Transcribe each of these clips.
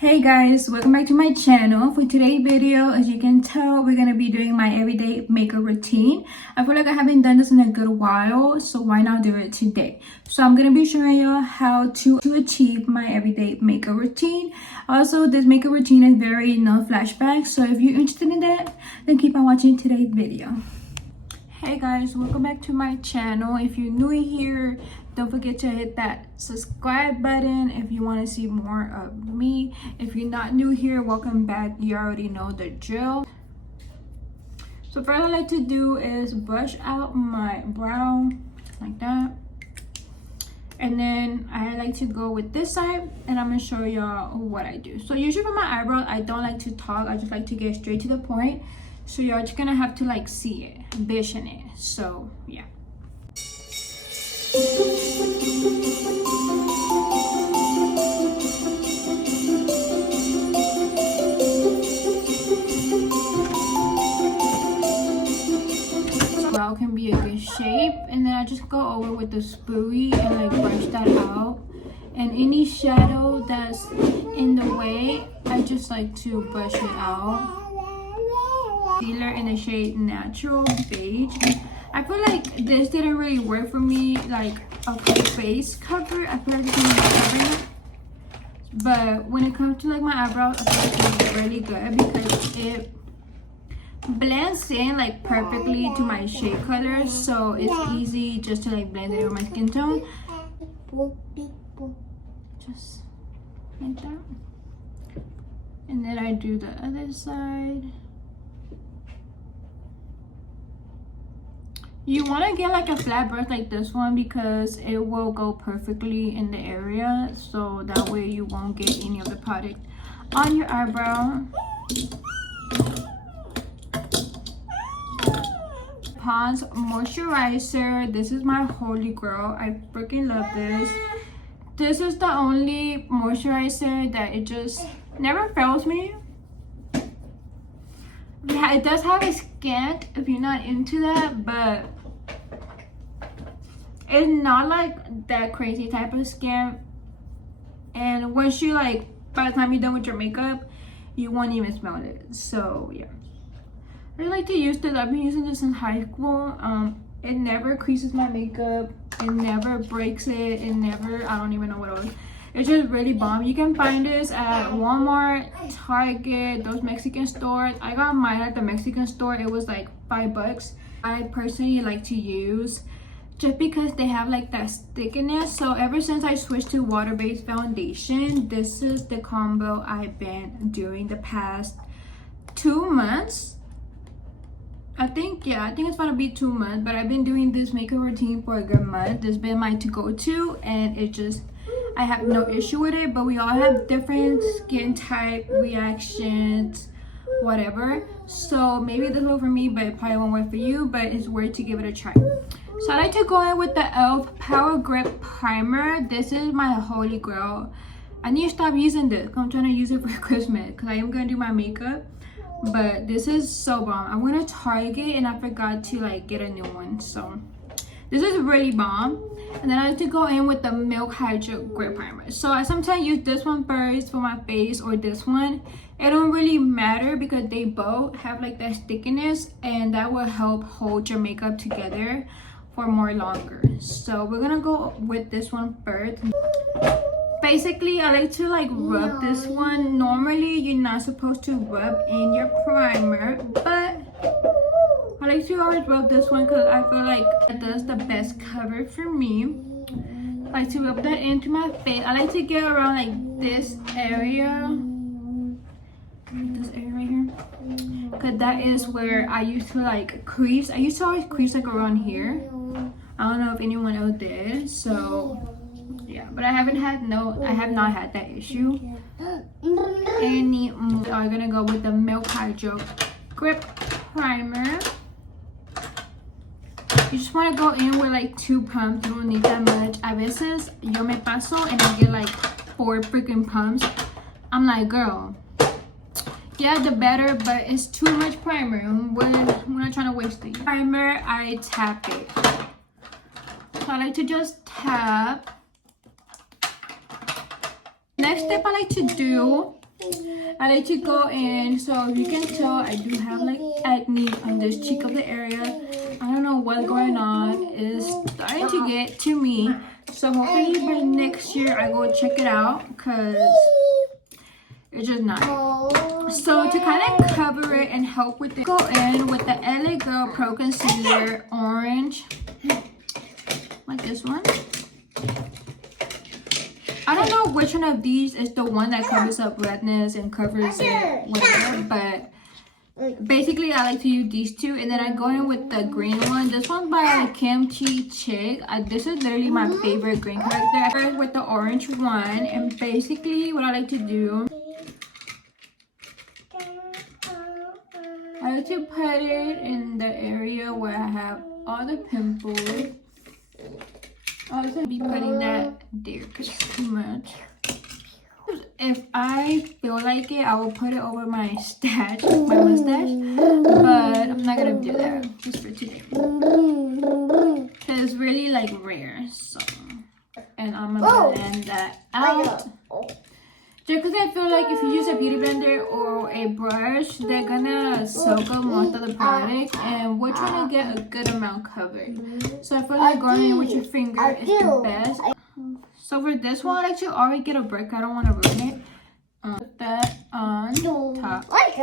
Hey guys, welcome back to my channel. For today's video, as you can tell, we're gonna be doing my everyday makeup routine. I feel like I haven't done this in a good while, so why not do it today? So I'm gonna be showing you how to achieve my everyday makeup routine. Also, this makeup routine is very no flashbacks, so if you're interested in that, then keep on watching today's video. Hey guys, welcome back to my channel. If you're new here, don't forget to hit that subscribe button if you want to see more of me. If you're not new here, welcome back. You already know the drill. So first I like to do is brush out my brow like that, and then I like to go with this side, and I'm gonna show y'all what I do. So usually for my eyebrows, I don't like to talk. I just like to get straight to the point. So you're just gonna have to like see it, vision it. So yeah. Brow can be a good shape, and then I just go over with the spoolie and like brush that out. And any shadow that's in the way, I just like to brush it out. Concealer in the shade Natural Beige. I feel like this didn't really work for me, like a full face cover. I feel like it's gonna be covering it. But when it comes to like my eyebrows, I feel like it's really good because it blends in like perfectly to my shade color, so it's easy just to like blend it with my skin tone. Just like that. And then I do the other side. You want to get like a flat brush like this one because it will go perfectly in the area, so that way you won't get any of the product on your eyebrow. Pond's moisturizer. This is my holy grail. I freaking love this. This is the only moisturizer that it just never fails me. Yeah, it does have a scent if you're not into that, but it's not like that crazy type of scent. And once you like, by the time you're done with your makeup, you won't even smell it. So yeah, I like to use this. I've been using this in high school. It never creases my makeup, it never breaks it, it never, I don't even know what else. It's just really bomb. You can find this at Walmart, Target, those Mexican stores. I got mine at the Mexican store. It was like $5. I personally like to use just because they have like that stickiness. So ever since I switched to water-based foundation, this is the combo I've been doing the past 2 months. I think it's gonna be 2 months, but I've been doing this makeup routine for a good month. This has been my to-go-to, and it just, I have no issue with it. But we all have different skin type reactions, whatever. So maybe this will work for me, but it probably won't work for you, but it's worth to give it a try. So I like to go in with the e.l.f. Power Grip Primer. This is my holy grail. I need to stop using this. I'm trying to use it for Christmas because I am gonna do my makeup. But this is so bomb. I went to Target and I forgot to like get a new one, so this is really bomb. And then I like to go in with the Milk Hydro Grip Primer. So I sometimes use this one first for my face, or this one. It don't really matter because they both have like that stickiness, and that will help hold your makeup together for more longer. So we're gonna go with this one first. Basically, I like to like rub this one. Normally you're not supposed to rub in your primer, but I like to always rub this one because I feel like it does the best cover for me. I like to rub that into my face. I like to get around like this area, right here, because that is where I used to like crease. I used to always crease like around here. I don't know if anyone else did, so yeah, but I have not had that issue anymore. So I'm gonna go with the Milk Hydro Grip Primer. You just want to go in with like 2 pumps. You don't need that much. A veces yo me paso and I get like 4 freaking pumps. I'm like, girl, yeah, the better, but it's too much primer. We're not trying to waste it. Primer, I tap it. So I like to just tap. Next step I like to do I like to go in, so if you can tell, I do have like acne on this cheek of the area. I don't know what's going on. It's starting to get to me. So hopefully by next year I go check it out, because it's just not. So to kind of cover it and help with it, go in with the LA Girl Pro Concealer Orange, like this one. I don't know which one of these is the one that covers up redness and covers it, whatever, but basically I like to use these two, and then I go in with the green one. This one's by Kimchi Chick. This is literally my favorite green character. First with the orange one, and basically what I like to do, I like to put it in the area where I have all the pimples. I'll also be putting that there because it's too much. If I feel like it, I will put it over my mustache, but I'm not gonna do that just for today. Because it's really like rare, so. And I'm gonna blend that out. Just because I feel like if you use a beauty blender or a brush, they're gonna soak up most of the product, and we're trying to get a good amount covered. So I feel like going in with your finger is the best. So for this one, I actually already get a brick. I don't want to ruin it. Put that on top. Like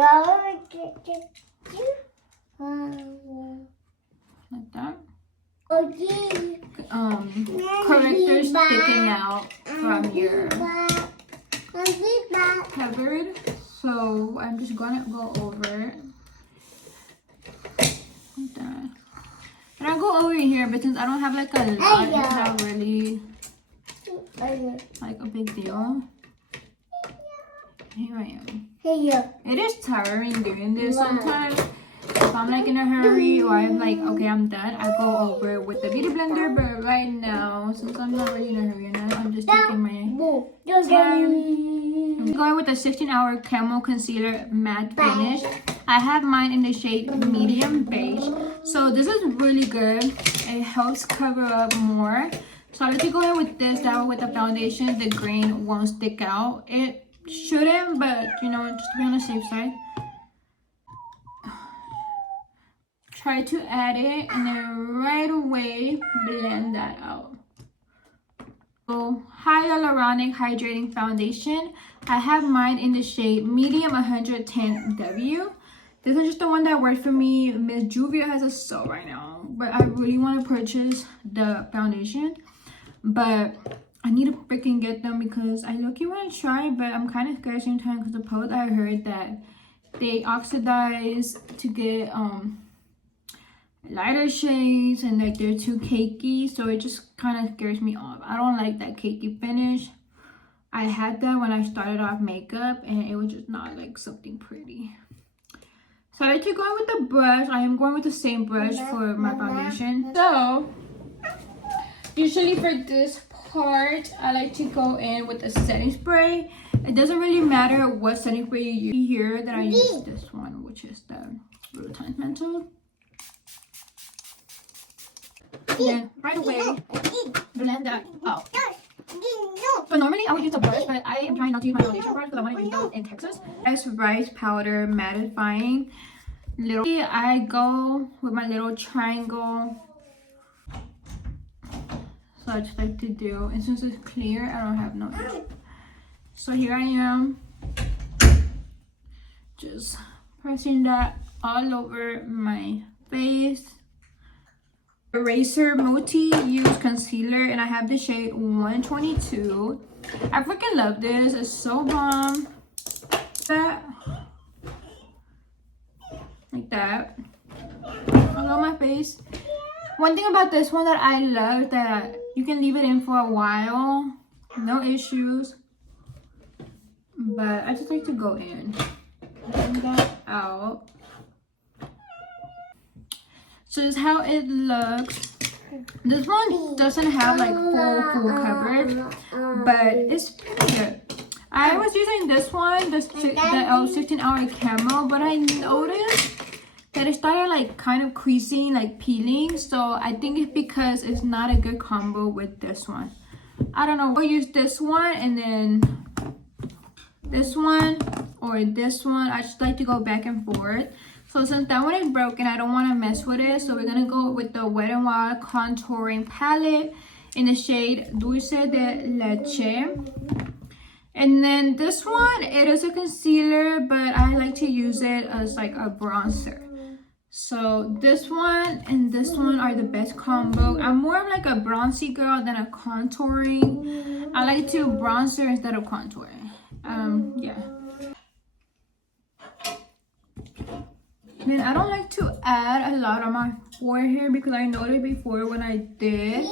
that. Corrector sticking out from your covered, so I'm just gonna go over it like that. And I'll go over here, but since I don't have like a lot, it's not really like a big deal. Here I am. It is tiring doing this sometimes. If I'm like in a hurry or I'm like, okay, I'm done, I go over it with the beauty blender. But right now, since I'm not really in a hurry, I'm just taking my time. I'm going with the 16-hour Camo Concealer Matte Finish. I have mine in the shade Medium Beige. So this is really good. It helps cover up more. So I like to go in with this. That way with the foundation, the grain won't stick out. It shouldn't, but you know, just to be on the safe side. Try to add it and then right away blend that out. So Hyaluronic Hydrating Foundation. I have mine in the shade Medium 110W. This is just the one that worked for me. Miss Juvia has a sale right now, but I really want to purchase the foundation, but I need to freaking get them because I low-key want to try, but I'm kind of scared sometimes because the post I heard that they oxidize to get lighter shades and like they're too cakey, so it just kind of scares me off. I don't like that cakey finish. I had that when I started off makeup and it was just not like something pretty. So I like to go in with the brush. I am going with the same brush for my foundation. So usually for this part, I like to go in with a setting spray. It doesn't really matter what setting spray you use. Here that I use this one, which is the Blue Mental. Then right away blend that out. But normally I would use a brush, but I am trying not to use my foundation brush because I want to use those in Texas. Rice powder mattifying. I go with my little triangle. So I just like to do, and since it's clear, I don't have no issue. So here I am, just pressing that all over my face. Eraser Multi Use Concealer, and I have the shade 122. I freaking love this. It's so bomb. That like that all on my face. One thing about this one that I love is that you can leave it in for a while, no issues. But I just like to go in, bring that out. So this is how it looks. This one doesn't have like full coverage, but it's pretty good. I was using this one, the 16-hour Camo, but I noticed that it started like kind of creasing, like peeling. So I think it's because it's not a good combo with this one. I don't know. I'll use this one and then this one or this one. I just like to go back and forth. So since that one is broken, I don't want to mess with it. So we're going to go with the Wet n Wild contouring palette in the shade Dulce de Leche. And then this one, it is a concealer, but I like to use it as like a bronzer. So this one and this one are the best combo. I'm more of like a bronzy girl than a contouring. I like to bronzer instead of contouring. Yeah. Then I don't like to add a lot on my forehead because I noticed before when I did,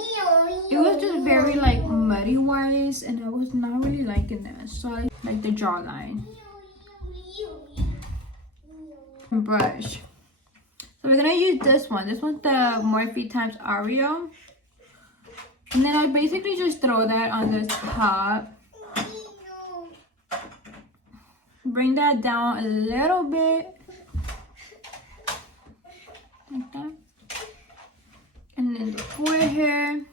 it was just very like muddy wise and I was not really liking that. So I like the jawline. Brush. So we're gonna use this one. This one's the Morphe times Oreo. And then I basically just throw that on the top. Bring that down a little bit. Like that. And then the forehead.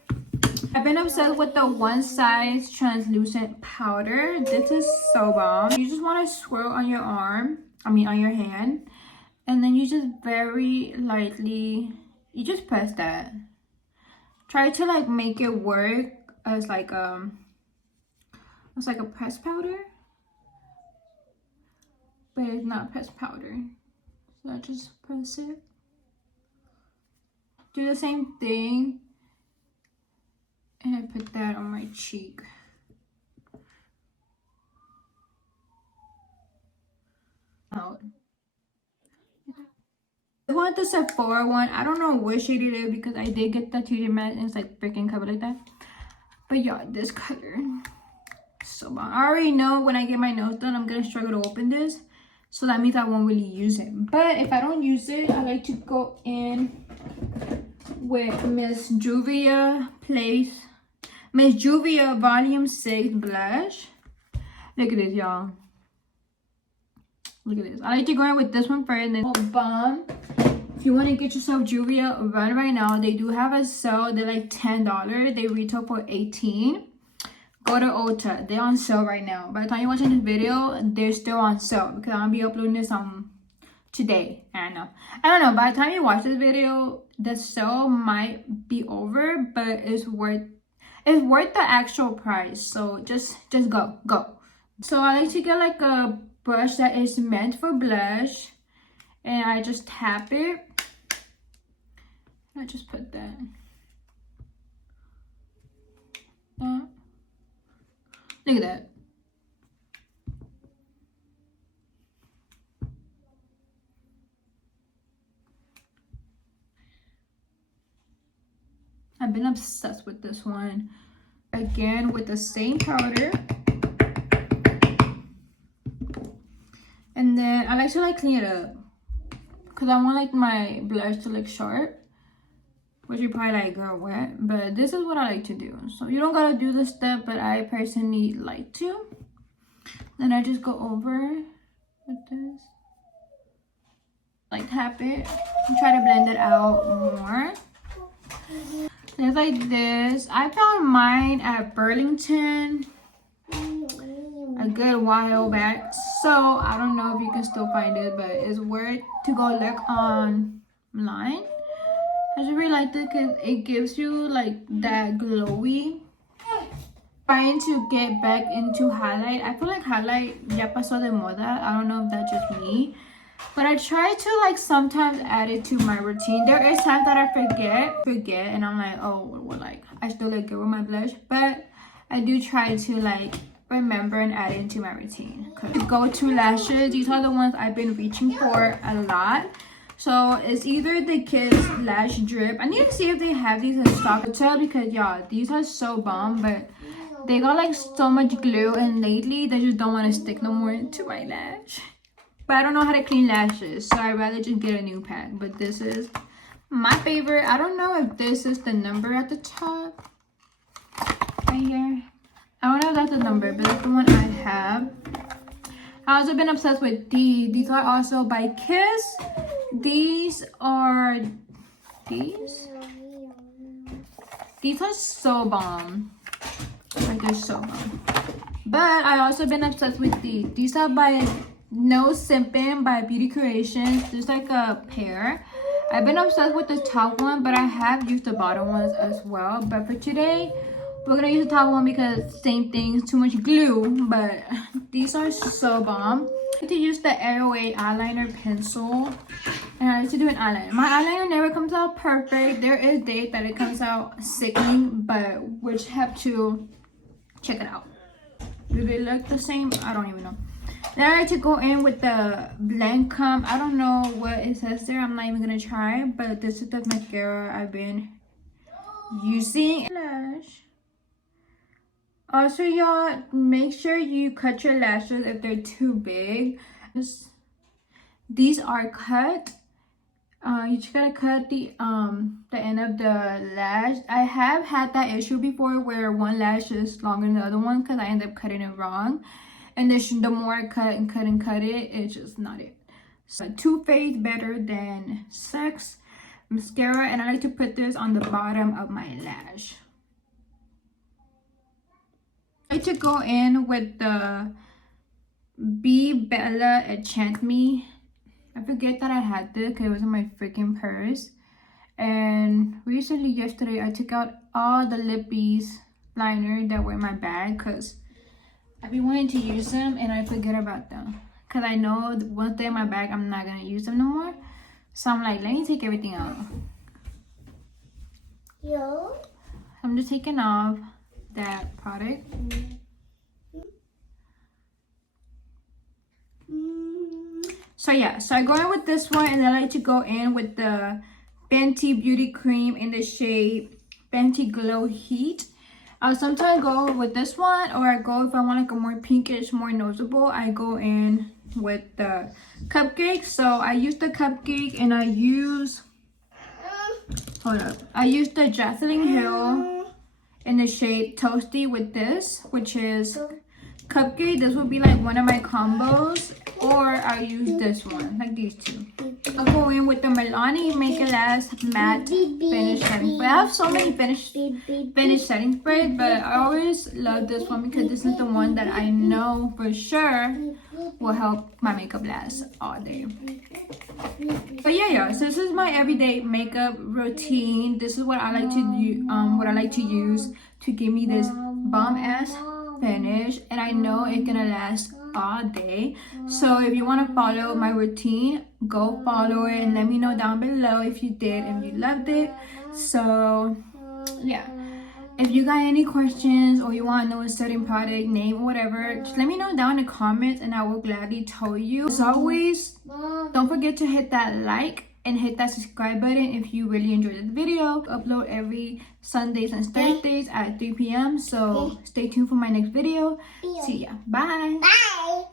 I've been obsessed with the One Size translucent powder. This is so bomb. You just want to swirl on your arm, on your hand, and then you just very lightly, you just press that. Try to like make it work as like a pressed powder, but it's not pressed powder. So I just press it. Do the same thing. And I put that on my cheek. Out. I want the Sephora one. I don't know what shade it is because I did get the TJ Maxx and it's like freaking covered like that. But yeah, this color. So bomb. I already know when I get my nails done, I'm gonna struggle to open this. So that means I won't really use it. But if I don't use it, I like to go in with Miss Juvia Volume 6 blush. Look at this, y'all. Look at this. I like to go in with this one first and then bomb. If you want to get yourself Juvia right now, they do have a sale. They're like $10. They retail for $18. Go to Ulta. They're on sale right now. By the time you're watching this video, they're still on sale because I'll be uploading this today. I don't know. By the time you watch this video, the sale might be over, but it's worth the actual price. So just go. So I like to get like a brush that is meant for blush, and I just tap it. I just put that. Look at that. I've been obsessed with this one. Again, with the same powder. And then I like to like clean it up because I want like my blush to look sharp. Which you're probably like, girl, what? But this is what I like to do. So you don't gotta do this step, but I personally like to. Then I just go over with this. Like tap it and try to blend it out more. It's like this. I found mine at Burlington a good while back. So I don't know if you can still find it, but it's worth to go look online. I just really like it because it gives you like that glowy. Trying to get back into highlight. I feel like highlight ya pasó de moda. I don't know if that's just me, but I try to like sometimes add it to my routine. There is times that I forget, and I'm like, oh, well, like I still look good with my blush, but I do try to like remember and add it into my routine. Go-to lashes. These are the ones I've been reaching for a lot. So it's either the Kiss Lash Drip. I need to see if they have these in stock because y'all, these are so bomb, but they got like so much glue and lately they just don't want to stick no more into my lash. But I don't know how to clean lashes, so I'd rather just get a new pack. But this is my favorite. I don't know if this is the number at the top right here. I don't know if that's the number, but that's the one I have. I also been obsessed with these. These are also by Kiss. These are so bomb. Like they're so bomb. But I also been obsessed with these. These are by No Simpin' by Beauty Creations. There's like a pair. I've been obsessed with the top one, but I have used the bottom ones as well. But for today, we're gonna use the top one because same thing, too much glue. But these are so bomb. I like to use the Airway eyeliner pencil, and I like to do an eyeliner. My eyeliner never comes out perfect. There is days that it comes out sickening, but we just have to check it out. Do they look the same? I don't even know. Then I like to go in with the Blancome. I don't know what it says there. I'm not even gonna try, but this is the mascara I've been using. Lash. Also, y'all, make sure you cut your lashes if they're too big. These are cut. You just gotta cut the end of the lash. I have had that issue before where one lash is longer than the other one because I end up cutting it wrong. And the more I cut and cut it, it's just not it. So Too Faced Better Than Sex mascara, and I like to put this on the bottom of my lash. I like to go in with the Be Bella Enchant Me. I forget that I had this because it was in my freaking purse. And recently, yesterday, I took out all the lippies liner that were in my bag because I've been wanting to use them and I forget about them. Because I know once they're in my bag, I'm not going to use them no more. So I'm like, let me take everything out. Yo. I'm just taking off that product. So yeah, so I go in with this one, and then I like to go in with the Fenty Beauty Cream in the shade Fenty Glow Heat. I'll sometimes go with this one, or I go if I want like a more pinkish, more noticeable, I go in with the Cupcake. So I use the Cupcake, and I use, I use the Jocelyn Hill in the shade Toasty with this, which is Cupcake. This would be like one of my combos, or I'll use this one, like these two. I'll go in with the Milani Make It Last Matte Finish Setting Spray. I have so many finish setting sprays, but I always love this one because this is the one that I know for sure will help my makeup last all day. But yeah, so this is my everyday makeup routine. This is what I like to use to give me this bomb ass finish, and I know it's gonna last all day. So if you want to follow my routine, go follow it and let me know down below if you did, if you loved it. So yeah, if you got any questions or you want to know a certain product name or whatever, just let me know down in the comments and I will gladly tell you. As always, don't forget to hit that like and hit that subscribe button if you really enjoyed this video. Upload every Sundays and Thursdays at 3 p.m. So stay tuned for my next video. See ya. Bye. Bye.